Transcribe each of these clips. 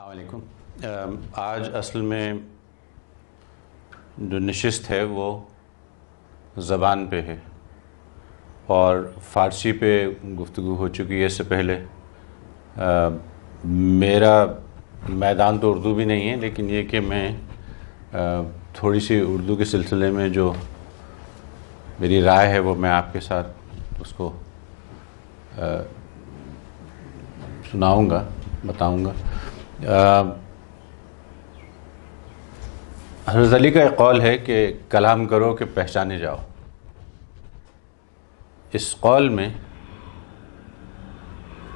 السلام علیکم. آج اصل میں جو نشست ہے وہ زبان پہ ہے اور فارسی پہ گفتگو ہو چکی ہے. اس سے پہلے میرا میدان تو اردو بھی نہیں ہے، لیکن یہ کہ میں تھوڑی سی اردو کے سلسلے میں جو میری رائے ہے وہ میں آپ کے ساتھ اس کو سناؤں گا، بتاؤں گا. حضرت علی کا ایک قول ہے کہ کلام کرو کہ پہچانے جاؤ. اس قول میں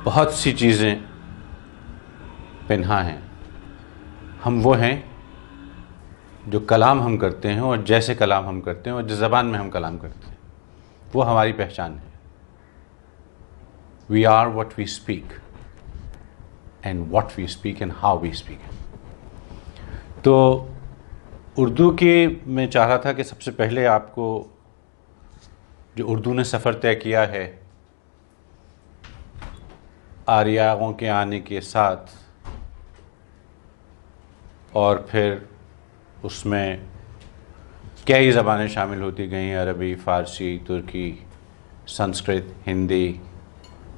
بہت سی چیزیں پنہاں ہیں. ہم وہ ہیں جو کلام ہم کرتے ہیں اور جیسے کلام ہم کرتے ہیں اور جس زبان میں ہم کلام کرتے ہیں وہ ہماری پہچان ہے. We are what we speak and what we speak and how we speak. تو اردو کی میں چاہ رہا تھا کہ سب سے پہلے آپ کو جو اردو نے سفر طے کیا ہے آریاغوں کے آنے کے ساتھ، اور پھر اس میں کئی زبانیں شامل ہوتی گئیں، عربی، فارسی، ترکی، سنسکرت، ہندی،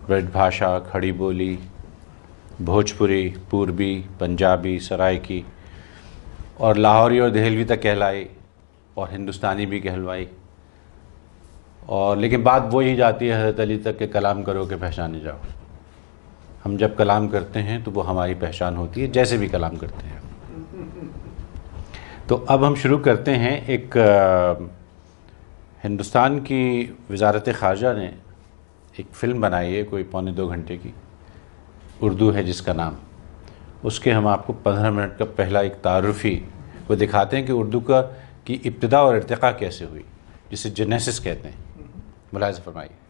برج بھاشا، کھڑی بولی، بھوجپوری، پوربی، پنجابی، سرائکی، اور لاہوری اور دہلوی تک کہلائی اور ہندوستانی بھی کہلوائی. اور لیکن بات وہی جاتی ہے حضرت علی تک کہ کلام کرو کہ پہچانے جاؤ. ہم جب کلام کرتے ہیں تو وہ ہماری پہچان ہوتی ہے، جیسے بھی کلام کرتے ہیں. تو اب ہم شروع کرتے ہیں. ایک ہندوستان کی وزارت خارجہ نے ایک فلم بنائی ہے کوئی 1.25 گھنٹے کی، اردو ہے جس کا نام. اس کے ہم آپ کو 15 منٹ کا پہلا ایک تعارفی وہ دکھاتے ہیں کہ اردو کی ابتدا اور ارتقاء کیسے ہوئی، جسے جینیسس کہتے ہیں. ملاحظہ فرمائیے.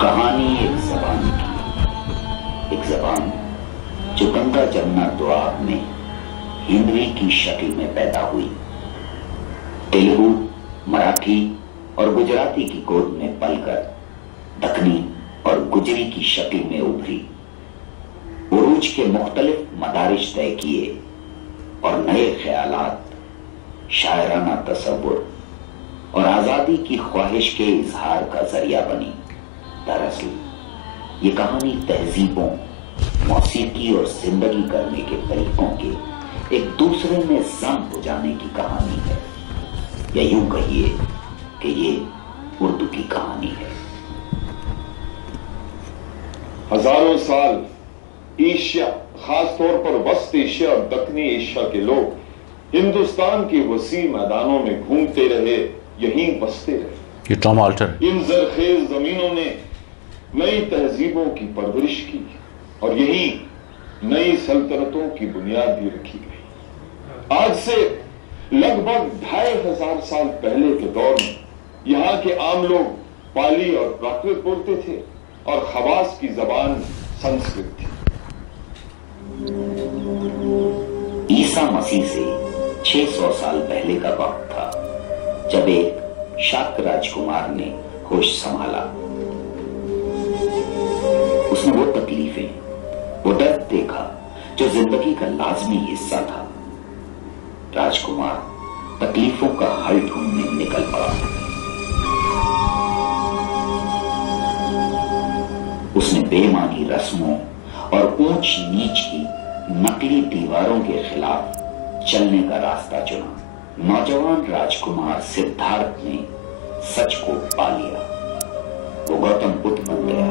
کہانی ایک زبان کی، ایک زبان جو گنگا جمنا دوآب میں ہندوی کی شکل میں پیدا ہوئی، تیلگو، مراٹھی اور گجراتی کی گود میں پل کر دکنی اور گجری کی شکل میں ابھری. عروج کے مختلف مدارج طے کیے اور نئے خیالات، شاعرانہ تصور اور آزادی کی خواہش کے اظہار کا ذریعہ بنی. دراصل یہ کہانی تہذیبوں، موسیقی اور زندگی کرنے کے طریقوں کے ایک دوسرے میں ضم ہو جانے کی کہانی ہے، یا یوں کہیے کہ یہ اردو کی کہانی ہے. ہزاروں سال ایشیا، خاص طور پر وسط ایشیا اور دکنی ایشیا کے لوگ ہندوستان کی وسیع میدانوں میں گھومتے رہے، یہیں بستے رہے. یہ ٹام آلٹر. ان زرخیز زمینوں نے نئی تہذیبوں کی پرورش کی اور یہی نئی سلطنتوں کی بنیاد بھی رکھی گئی. آج سے لگ بھگ 2500 سال پہلے کے دور میں یہاں کے عام لوگ پالی اور پراکرت بولتے تھے اور خواص کی زبان سنسکرت تھی. عیسیٰ مسیح سے 600 سال پہلے کا وقت تھا جب ایک شاک راجکمار نے ہوش سنبھالا. اس نے وہ تکلیفیں، وہ درد دیکھا جو زندگی کا لازمی حصہ تھا. راجکمار تکلیفوں کا حل ڈھونڈنے نکل پڑا. اس نے بے معنی رسموں اور اونچ نیچ کی نقلی دیواروں کے خلاف چلنے کا راستہ چنا. نوجوان راجکمار سدھارتھ نے سچ کو پا لیا. وہ گوتم بدھ بن گیا.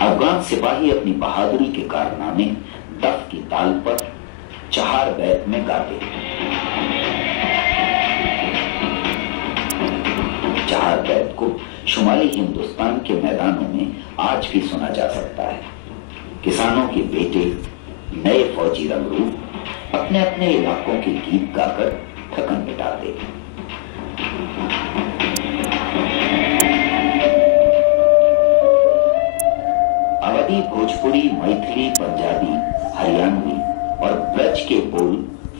افغان سپاہی اپنی بہادری کے کارنامے دف کی تال پر چہار بیت میں گاتے ہیں۔ چہار بیت کو شمالی ہندوستان کے میدانوں میں آج بھی سنا جا سکتا ہے۔ کسانوں کے بیٹے، نئے فوجی رنگرو اپنے اپنے علاقوں کے گیت گا کر تھکن مٹاتے ہیں۔ اودھی، بھوجپوری، میتھلی، پنجابی، ہریانوی اور برج کے بول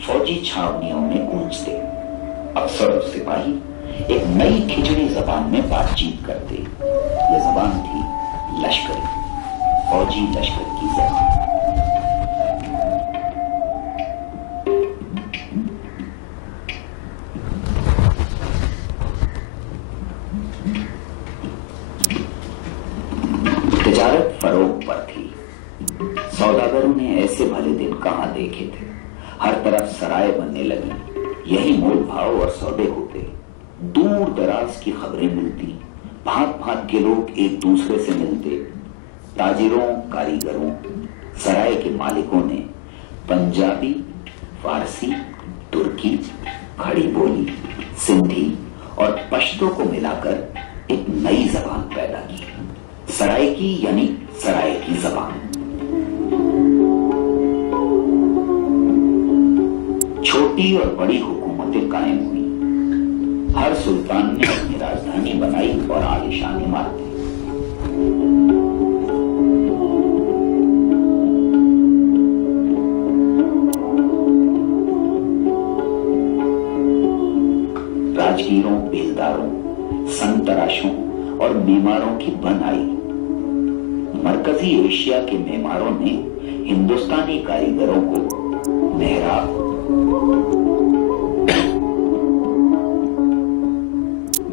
فوجی چھاونیوں میں گونجتے۔ افسر اور سپاہی ایک نئی کھچڑی زبان میں بات چیت کرتے۔ یہ زبان تھی لشکری، فوجی لشکر کی زبان۔ تجارت فروغ پر تھی۔ سوداگروں نے ایسے بھلے دن کہاں دیکھے تھے۔ ہر طرف سرائے بننے لگی، یہی مول بھاؤ اور سودے ہوتے۔ دور دراز کی خبریں ملتی، بھانت بھانت کے لوگ ایک دوسرے سے ملتے۔ تاجروں، کاریگروں، سرائے کے مالکوں نے پنجابی، فارسی، ترکی، کھڑی بولی، سندھی اور پشتو کو ملا کر ایک نئی زبان پیدا کی، سرائے کی یعنی سرائے کی زبان۔ چھوٹی اور بڑی حکومتیں قائم ہوئی۔ ہر سلطان نے اپنی راجدھانی بنائی اور عالیشان عمارتیں۔ راجگیروں، بیلداروں، سنگ تراشوں اور معماروں کی بن آئی۔ مرکزی ایشیا کے معماروں نے ہندوستانی کاریگروں کو محراب،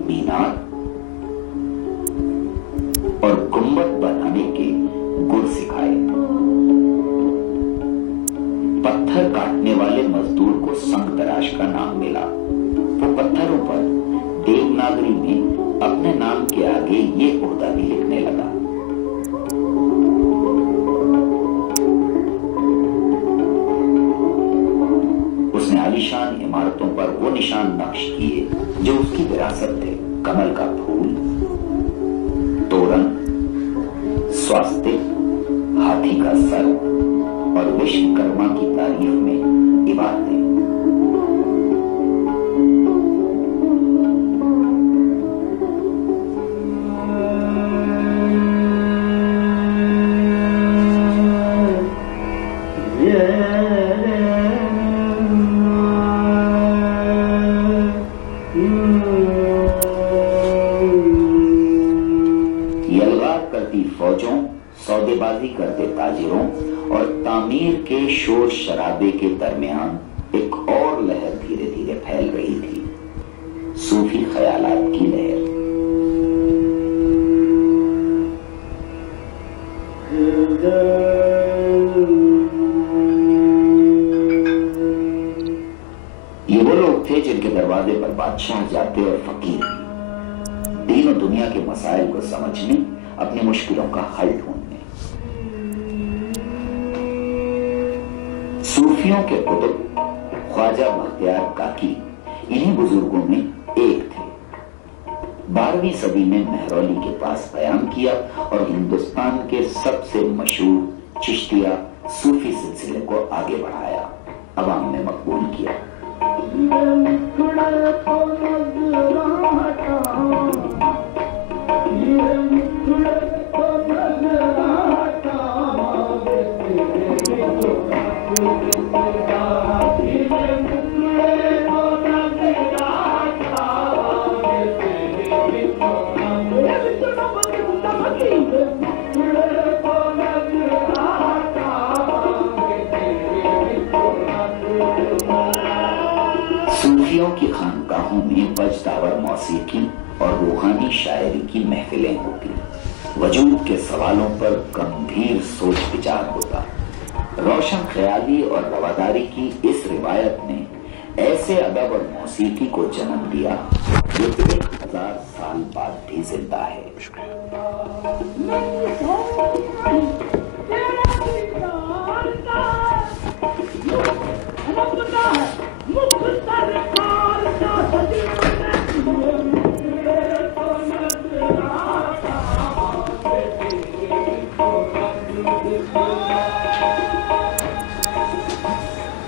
مینار اور گنبد بنانے کے گر سکھائے۔ پتھر کاٹنے والے مزدور کو سنگ تراش کا نام ملا۔ وہ پتھروں پر دیوناگری میں اپنے نام کے آگے یہ عہدہ بھی لکھنے لگا۔ اس نے عالیشان عمارتوں پر وہ نشان نقش کیے جو اس کی وراثت تھے: کمل کا پھول، تورن، سواستک، ہاتھی کا سر اور وشوکرما کی تعریف میں عبارتیں۔ یلغار کرتی فوجوں، سودے بازی کرتے تاجروں اور تعمیر کے شور شرابے کے درمیان ایک اور لہر دھیرے دھیرے پھیل رہی تھی، صوفی خیالات کی لہر۔ یہ وہ لوگ تھے جن کے دروازے پر بادشاہ جاتے اور فقیر بھی، دین و دنیا کے مسائل کو سمجھنے، اپنی مشکلوں کا حل ڈھونڈنے۔ صوفیوں کے قطب خواجہ بختیار کاکی انہی بزرگوں میں ایک تھے۔ 12ویں صدی میں مہرولی کے پاس قیام کیا اور ہندوستان کے سب سے مشہور چشتیہ صوفی سلسلے کو آگے بڑھایا، عوام میں مقبول کیا۔ صوفیوں کی خانقاہوں میں وجدآور موسیقی اور روحانی شاعری کی محفلیں ہوتی، وجود کے سوالوں پر گمبھیر سوچ بچار ہوتا۔ روشن خیالی اور رواداری کی اس روایت نے ایسے ادب اور موسیقی کو جنم دیا جو 1000 سال بعد بھی زندہ ہے۔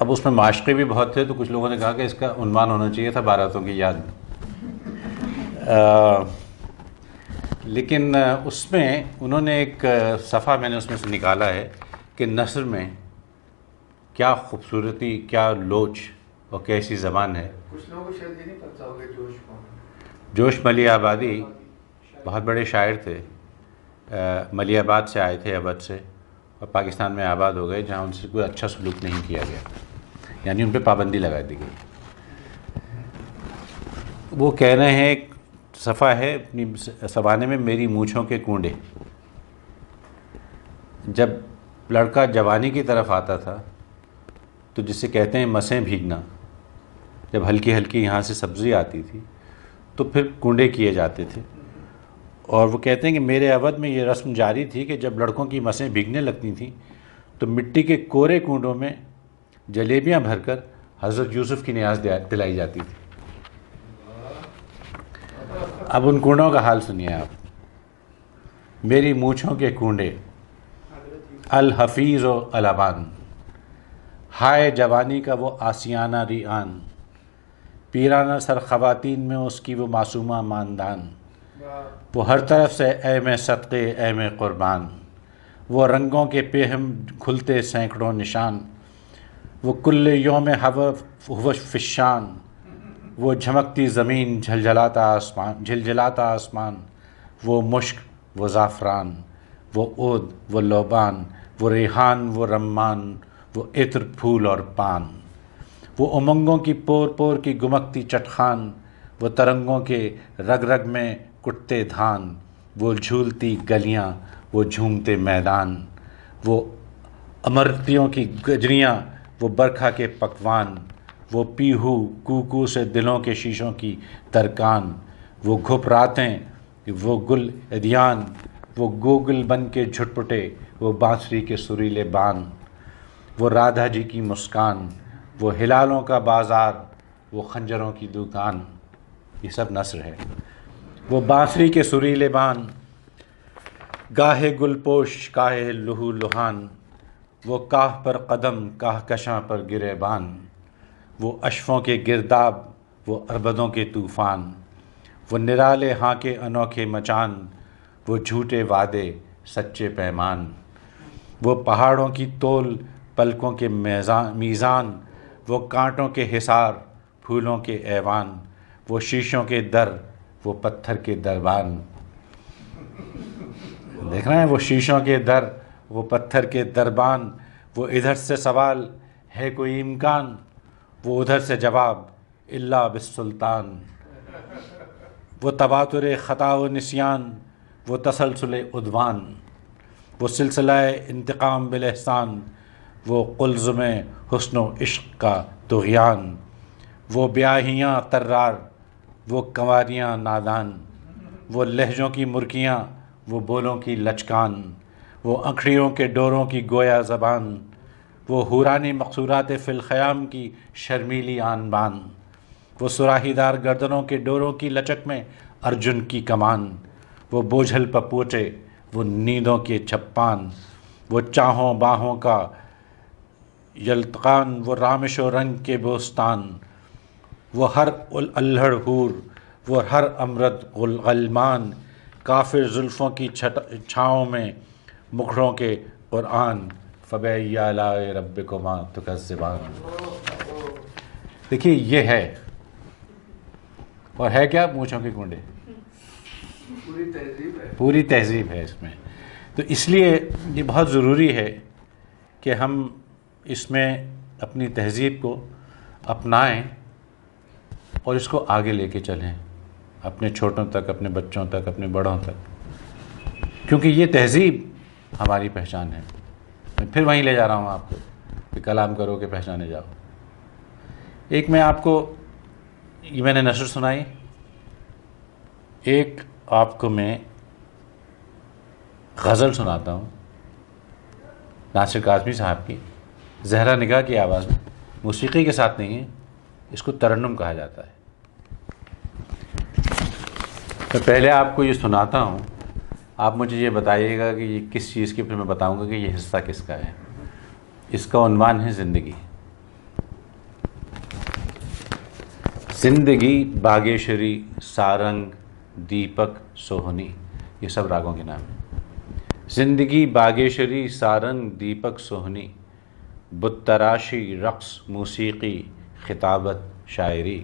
اب اس میں معاشقے بھی بہت تھے، تو کچھ لوگوں نے کہا کہ اس کا عنوان ہونا چاہیے تھا باراتوں کی یاد، لیکن اس میں انہوں نے ایک صفحہ میں نے اس میں سے نکالا ہے کہ نثر میں کیا خوبصورتی، کیا لوچ اور کیسی زبان ہے. کچھ لوگوں کو شاید یہ نہیں پتہ ہوگا جوش ملی آبادی بہت بڑے شاعر تھے، ملی آباد سے آئے تھے، اودھ سے، اور پاکستان میں آباد ہو گئے جہاں ان سے کوئی اچھا سلوک نہیں کیا گیا، یعنی ان پہ پابندی لگا دی گئی. وہ کہہ رہے ہیں، ایک صفحہ ہے اپنی سوانے میں، میری مونچھوں کے کونڈے. جب لڑکا جوانی کی طرف آتا تھا تو جسے کہتے ہیں مسیں بھیگنا، جب ہلکی ہلکی یہاں سے سبزی آتی تھی تو پھر کنڈے کیے جاتے تھے. اور وہ کہتے ہیں کہ میرے اودھ میں یہ رسم جاری تھی کہ جب لڑکوں کی مسیں بھیگنے لگتی تھیں تو مٹی کے کورے کنڈوں میں جلیبیاں بھر کر حضرت یوسف کی نیاز دلائی جاتی تھی. اب ان کنڈوں کا حال سنیے آپ. میری مونچھوں کے کنڈے الحفیظ و الابان، ہائے جوانی کا وہ آسیانہ ریان، پیرانہ سر خواتین میں اس کی وہ معصومہ ماندان. وہ ہر طرف سے اے میں صدقے اے میں قربان، وہ رنگوں کے پیہم کھلتے سینکڑوں نشان. وہ کل یوم ہوش فشان، وہ جھمکتی زمین جھلجلاتا آسمان. وہ مشک وہ زعفران، وہ عود وہ لوبان، وہ ریحان وہ رمان، وہ عطر پھول اور پان. وہ امنگوں کی پور پور کی گمکتی چٹخان، وہ ترنگوں کے رگ رگ میں کٹتے دھان. وہ جھولتی گلیاں وہ جھومتے میدان، وہ امرتیوں کی گجریاں وہ برکھا کے پکوان. وہ پیہو کوکو سے دلوں کے شیشوں کی ترکان. وہ گھپ راتیں وہ گل ادیان، وہ گوگل بن کے جھٹپٹے وہ بانسری کے سریلے بان. وہ رادھا جی کی مسکان، وہ ہلالوں کا بازار وہ خنجروں کی دکان. یہ سب نثر ہے. وہ بانسری کے سریلے بان، گاہے گل پوش گاہے لہو لہان. وہ کاہ پر قدم کاہ کشاں پر گرے بان. وہ اشفوں کے گرداب وہ اربدوں کے طوفان. وہ نرالے ہاں کے انوکھے مچان، وہ جھوٹے وعدے سچے پیمان. وہ پہاڑوں کی تول پلکوں کے میزان، وہ کانٹوں کے حصار پھولوں کے ایوان. وہ شیشوں کے در وہ پتھر کے دربان. دیکھ رہے ہیں، وہ شیشوں کے در وہ پتھر کے دربان. وہ ادھر سے سوال ہے کوئی امکان، وہ ادھر سے جواب الا بالسلطان. وہ تواتر خطا و نسیان وہ تسلسل عدوان. وہ سلسلہ انتقام بالاحسان، وہ قلزم حسن و عشق کا طغیان. وہ بیاہیاں طرار وہ کنواریاں نادان. وہ لہجوں کی مرکیاں وہ بولوں کی لچکان. وہ انکھڑیوں کے ڈوروں کی گویا زبان. وہ حورانی مقصورات فی الخیام کی شرمیلی آن بان. وہ سراہی دار گردنوں کے ڈوروں کی لچک میں ارجن کی کمان. وہ بوجھل پپوٹے وہ نیندوں کے چھپان. وہ چاہوں باہوں کا یلتقان وہ رامش و رنگ کے بوستان. وہ ہر الہڑ حور وہ ہر امرد غلمان. کافر زلفوں کی چھاؤں میں مکھڑوں کے قرآن. فبأي آلاء ربكما تكذبان. دیکھیے یہ ہے، اور ہے کیا؟ مونچھوں کے کنڈے. پوری تہذیب ہے اس میں. تو اس لیے یہ بہت ضروری ہے کہ ہم اس میں اپنی تہذیب کو اپنائیں اور اس کو آگے لے کے چلیں، اپنے چھوٹوں تک، اپنے بچوں تک، اپنے بڑوں تک، کیونکہ یہ تہذیب ہماری پہچان ہے. میں پھر وہیں لے جا رہا ہوں آپ کو کہ کلام کرو کہ پہچانے جاؤ. ایک میں آپ کو یہ میں نے نثر سنائی، ایک آپ کو میں غزل سناتا ہوں ناصر کاظمی صاحب کی، زہرا نگاہ کی آواز میں. موسیقی کے ساتھ نہیں ہے، اس کو ترنم کہا جاتا ہے. تو پہلے آپ کو یہ سناتا ہوں، آپ مجھے یہ بتائیے گا کہ یہ کس چیز کی، پھر میں بتاؤں گا کہ یہ حصہ کس کا ہے. اس کا عنوان ہے زندگی. زندگی باگیشری سارنگ دیپک سوہنی، یہ سب راگوں کے نام ہیں۔ زندگی باگیشری سارنگ دیپک سوہنی، بت تراشی رقص موسیقی خطابت شاعری،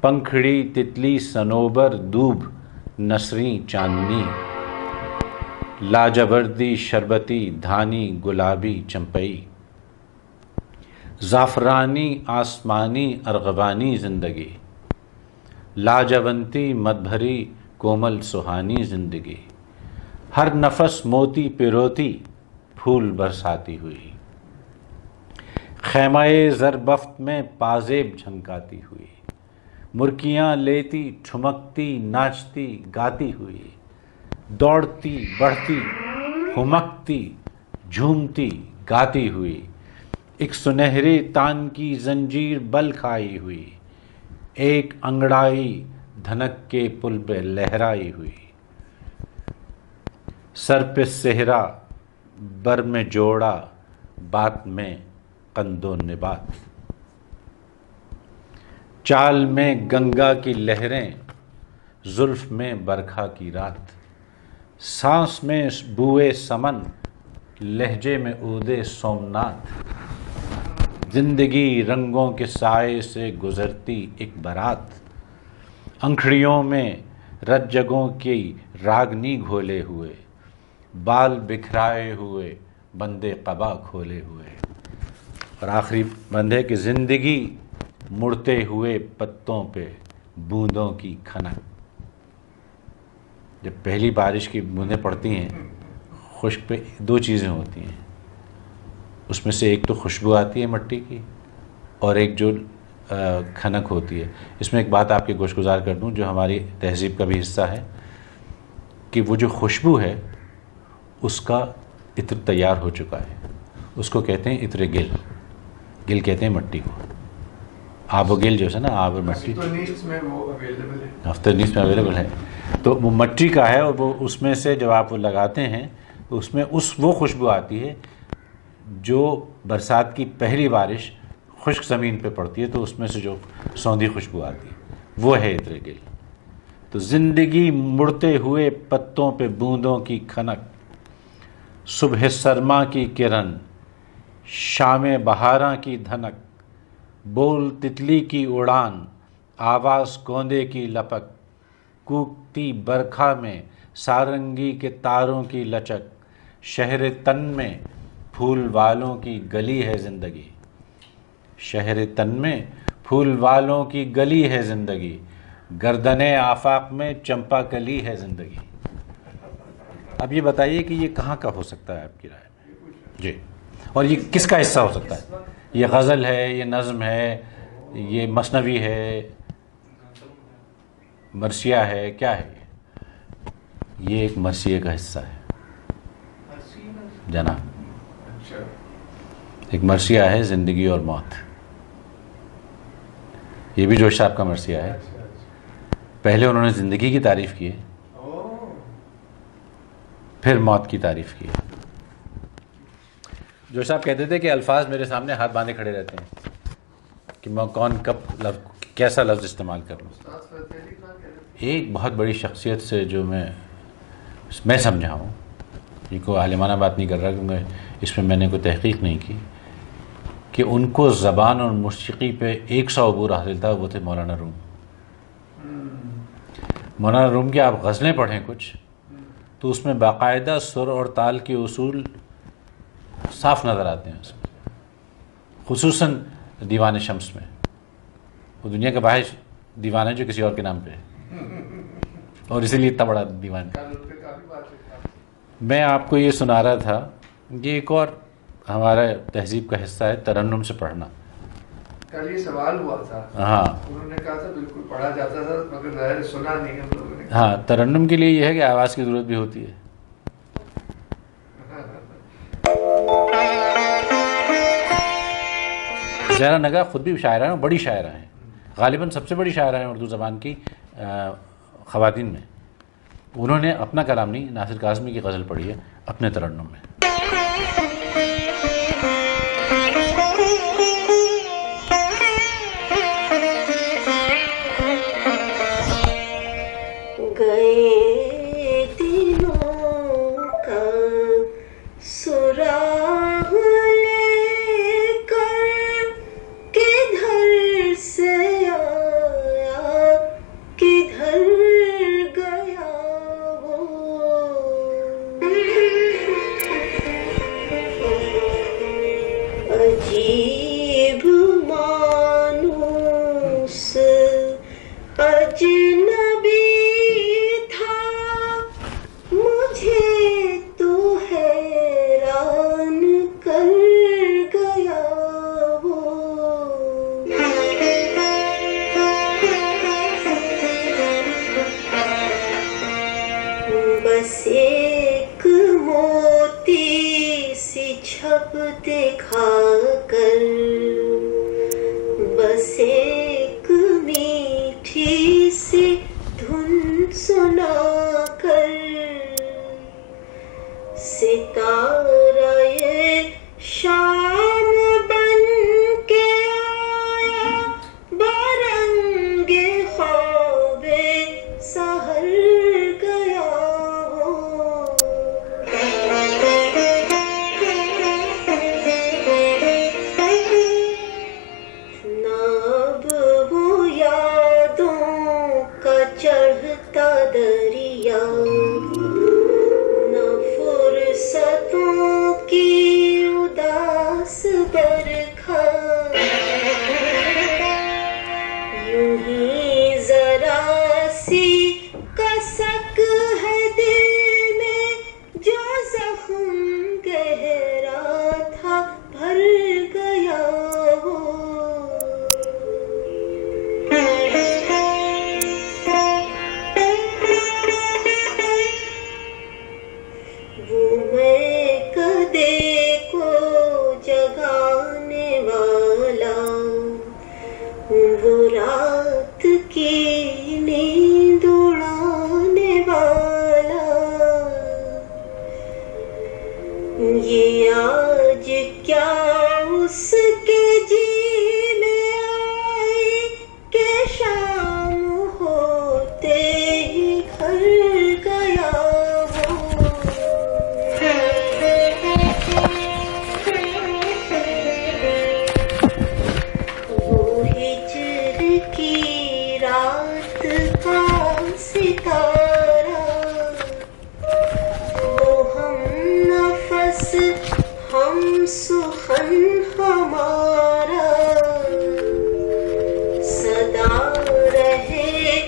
پنکھڑی تتلی صنوبر دوب نسریں چاندنی، لاجوردی شربتی دھانی گلابی چمپئی، زعفرانی آسمانی ارغوانی زندگی، لاجونتی مدبھری کومل سہانی زندگی، ہر نفس موتی پیروتی پھول برساتی ہوئی، خیمہ زربفت میں پازیب جھنکاتی ہوئی، مرکیاں لیتی ٹھمکتی ناچتی گاتی ہوئی، دوڑتی بڑھتی ہمکتی جھومتی گاتی ہوئی، ایک سنہرے تان کی زنجیر بل کھائی ہوئی، ایک انگڑائی دھنک کے پل پہ لہرائی ہوئی، سر پہ صحرا بر میں جوڑا بات میں قند و نبات، چال میں گنگا کی لہریں زلف میں برکھا کی رات، سانس میں بوئے سمن لہجے میں عود سومنات، زندگی رنگوں کے سائے سے گزرتی ایک برات، انکھڑیوں میں رجگوں کی راگنی گھولے ہوئے، بال بکھرائے ہوئے بندے قبا کھولے ہوئے، اور آخری بند ہے کہ زندگی مڑتے ہوئے پتوں پہ بوندوں کی کھنک۔ جب پہلی بارش کی بوندیں پڑتی ہیں خشک پہ، دو چیزیں ہوتی ہیں، اس میں سے ایک تو خوشبو آتی ہے مٹی کی، اور ایک جو کھنک ہوتی ہے۔ اس میں ایک بات آپ کے گوش گزار کر دوں جو ہماری تہذیب کا بھی حصہ ہے، کہ وہ جو خوشبو ہے اس کا عطر تیار ہو چکا ہے، اس کو کہتے ہیں عطر گل، گل کہتے ہیں مٹی کو، آب و گل جو ہے نا، آب اور مٹی، ہفتہ نیس میں اویلیبل ہے، تو وہ مٹی کا ہے، اور وہ اس میں سے جب آپ وہ لگاتے ہیں تو اس میں وہ خوشبو آتی ہے جو برسات کی پہلی بارش خشک زمین پہ پڑتی ہے تو اس میں سے جو سوندھی خوشبو آتی ہے وہ ہے عطر گل۔ تو زندگی مڑتے ہوئے پتوں پہ بوندوں کی کھنک، صبح سرما کی کرن، شام بہاراں کی دھنک، بول تتلی کی اڑان، آواز کوندے کی لپک، کوکتی برکھا میں سارنگی کے تاروں کی لچک، شہر تن میں پھول والوں کی گلی ہے زندگی، شہر تن میں پھول والوں کی گلی ہے زندگی، گردن آفاق میں چمپا کلی ہے زندگی۔ اب یہ بتائیے کہ یہ کہاں کا ہو سکتا ہے آپ کی رائے میں؟ جی، اور یہ کس کا حصہ ہو سکتا ہے؟ یہ غزل ہے، یہ نظم ہے، یہ مثنوی ہے، مرثیہ ہے، کیا ہے یہ ایک مرثیے کا حصہ ہے جناب، ایک مرثیہ ہے زندگی اور موت، یہ بھی جوش صاحب کا مرثیہ ہے۔ پہلے انہوں نے زندگی کی تعریف کی ہے، پھر موت کی تعریف کی ہے۔ جوش صاحب کہتے تھے کہ الفاظ میرے سامنے ہاتھ باندھے کھڑے رہتے ہیں کہ میں کون کب کیسا لفظ استعمال کر لوں۔ ایک بہت بڑی شخصیت سے جو میں سمجھا ہوں، یہ کوئی عالمانہ بات نہیں کر رہا کیونکہ اس میں نے کوئی تحقیق نہیں کی، کہ ان کو زبان اور موسیقی پہ 100 عبور حاصل تھا، وہ تھے مولانا روم۔ مولانا روم کی آپ غزلیں پڑھیں کچھ تو اس میں باقاعدہ سر اور تال کے اصول صاف نظر آتے ہیں اس میں، خصوصاً دیوان شمس میں، وہ دنیا کا واحد دیوان ہے جو کسی اور کے نام پہ ہے، اور اسی لیے اتنا بڑا دیوان ہے۔ میں آپ کو یہ سنا رہا تھا، یہ ایک اور ہمارا تہذیب کا حصہ ہے ترنم سے پڑھنا۔ کل یہ سوال ہوا تھا، ہاں انہوں نے کہا تھا بالکل پڑھا جاتا تھا مگر ظاہر سنا نہیں ہم لوگوں نے۔ ہاں، ترنم کے لیے یہ ہے کہ آواز کی ضرورت بھی ہوتی ہے۔ زہرا نگار خود بھی شاعرہ ہیں، بڑی شاعرہ ہیں، غالباً سب سے بڑی شاعرہ ہیں اردو زبان کی خواتین میں۔ انہوں نے اپنا کلام نہیں، ناصر کاظمی کی غزل پڑھی ہے اپنے ترنم میں۔ بس ایک میٹھی سی دھن سنا کر ستارہ یہ شام بن کے آیا برنگ خواب سحر گیا ہو. نہ اب وہ یادوں کا چڑھتا دریا، نہ فرصتوں کی اداس برکھا، یوں ہی ذرا سی کسک ہے دل میں جو زخم گہرا تھا بھر گیا ہو. وہ میں کدے کو جگانے والا، وہ رات کی نیند اڑانے والا، یہ آج کیا اس کے جی میں آئی کہ شام ہوتے ہی گھر گیا ہو. وہ ہجر کی رات کا ستارہ، وہ ہم نفس ہم سخن ہمارا، صدا رہے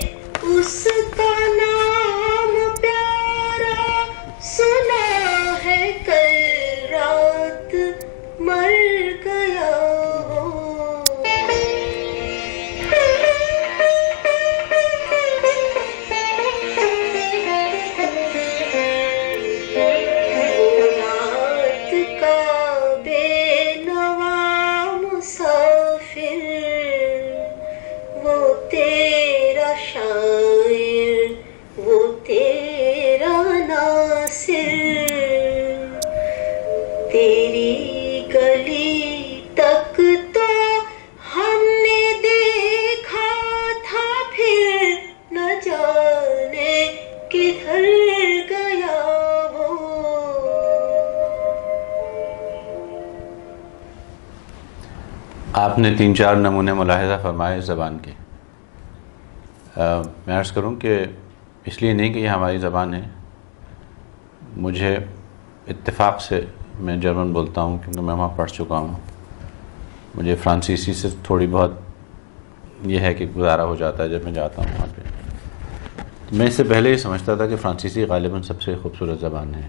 اس کا نام پیارا، سنا ہے کل رات مر گیا ہو. وہ رات کا بے نوا مسافر، وہ تیرا شاعر، وہ تیرا ناصر، تیری گلی تک تو ہم نے دیکھا تھا، پھر نہ جانے کدھر گیا وہ. آپ نے 3-4 نمونے ملاحظہ فرمائے زبان کے. میں عرض کروں کہ اس لیے نہیں کہ یہ ہماری زبان ہے، مجھے اتفاق سے میں جرمن بولتا ہوں کیونکہ میں وہاں پڑھ چکا ہوں. مجھے فرانسیسی سے تھوڑی بہت یہ ہے کہ گزارا ہو جاتا ہے جب میں جاتا ہوں وہاں پہ. میں اس سے پہلے یہ سمجھتا تھا کہ فرانسیسی غالباً سب سے خوبصورت زبان ہے.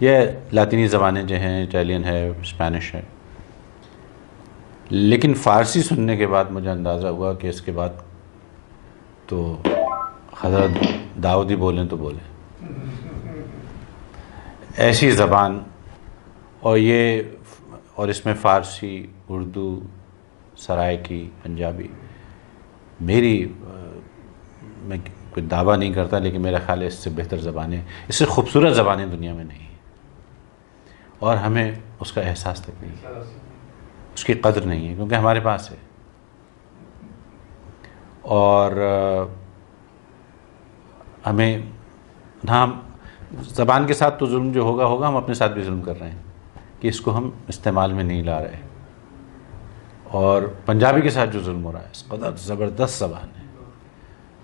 یہ لاطینی زبانیں جو ہیں، اٹالین ہے، اسپینش ہے، لیکن فارسی سننے کے بعد مجھے اندازہ ہوا کہ اس کے بعد تو حضرت داؤدی بولیں تو بولیں. ایسی زبان، اور اس میں فارسی، اردو، سرائکی، پنجابی، میں کوئی دعویٰ نہیں کرتا لیکن میرا خیال ہے اس سے بہتر زبانیں، اس سے خوبصورت زبانیں دنیا میں نہیں ہیں، اور ہمیں اس کا احساس تک نہیں ہے، اس کی قدر نہیں ہے کیونکہ ہمارے پاس ہے. اور ہمیں زبان کے ساتھ تو ظلم جو ہوگا ہم اپنے ساتھ بھی ظلم کر رہے ہیں کہ اس کو ہم استعمال میں نہیں لا رہے. اور پنجابی کے ساتھ جو ظلم ہو رہا ہے، اس قدر زبردست زبان ہے.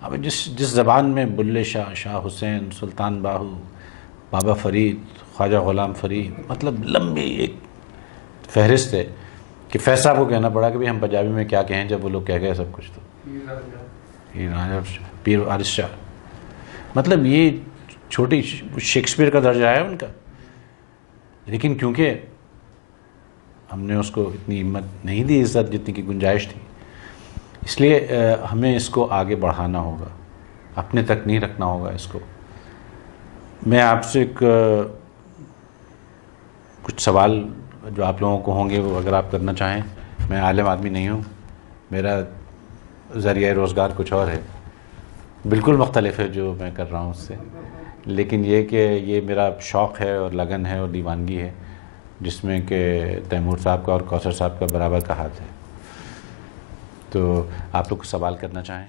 ہمیں جس زبان میں بلے شاہ، شاہ حسین، سلطان باہو، بابا فرید، خواجہ غلام فرید، مطلب لمبی ایک فہرست ہے کہ فیض صاحب کو کہنا پڑا کہ ہم پنجابی میں کیا کہیں جب وہ لوگ کہہ گئے سب کچھ. تو پیر وارث شاہ، مطلب یہ چھوٹی شیکسپیئر کا درجہ ہے ان کا، لیکن کیونکہ ہم نے اس کو اتنی ہمت نہیں دی، عزت جتنی کی گنجائش تھی، اس لیے ہمیں اس کو آگے بڑھانا ہوگا، اپنے تک نہیں رکھنا ہوگا اس کو. میں آپ سے کچھ سوال جو آپ لوگوں کو ہوں گے وہ اگر آپ کرنا چاہیں، میں عالم آدمی نہیں ہوں، میرا ذریعہ روزگار کچھ اور ہے، بالکل مختلف ہے جو میں کر رہا ہوں اس سے، لیکن یہ کہ یہ میرا شوق ہے اور لگن ہے اور دیوانگی ہے، جس میں کہ تیمور صاحب کا اور کوثر صاحب کا برابر کا ہاتھ ہے۔ تو آپ لوگ کچھ سوال کرنا چاہیں؟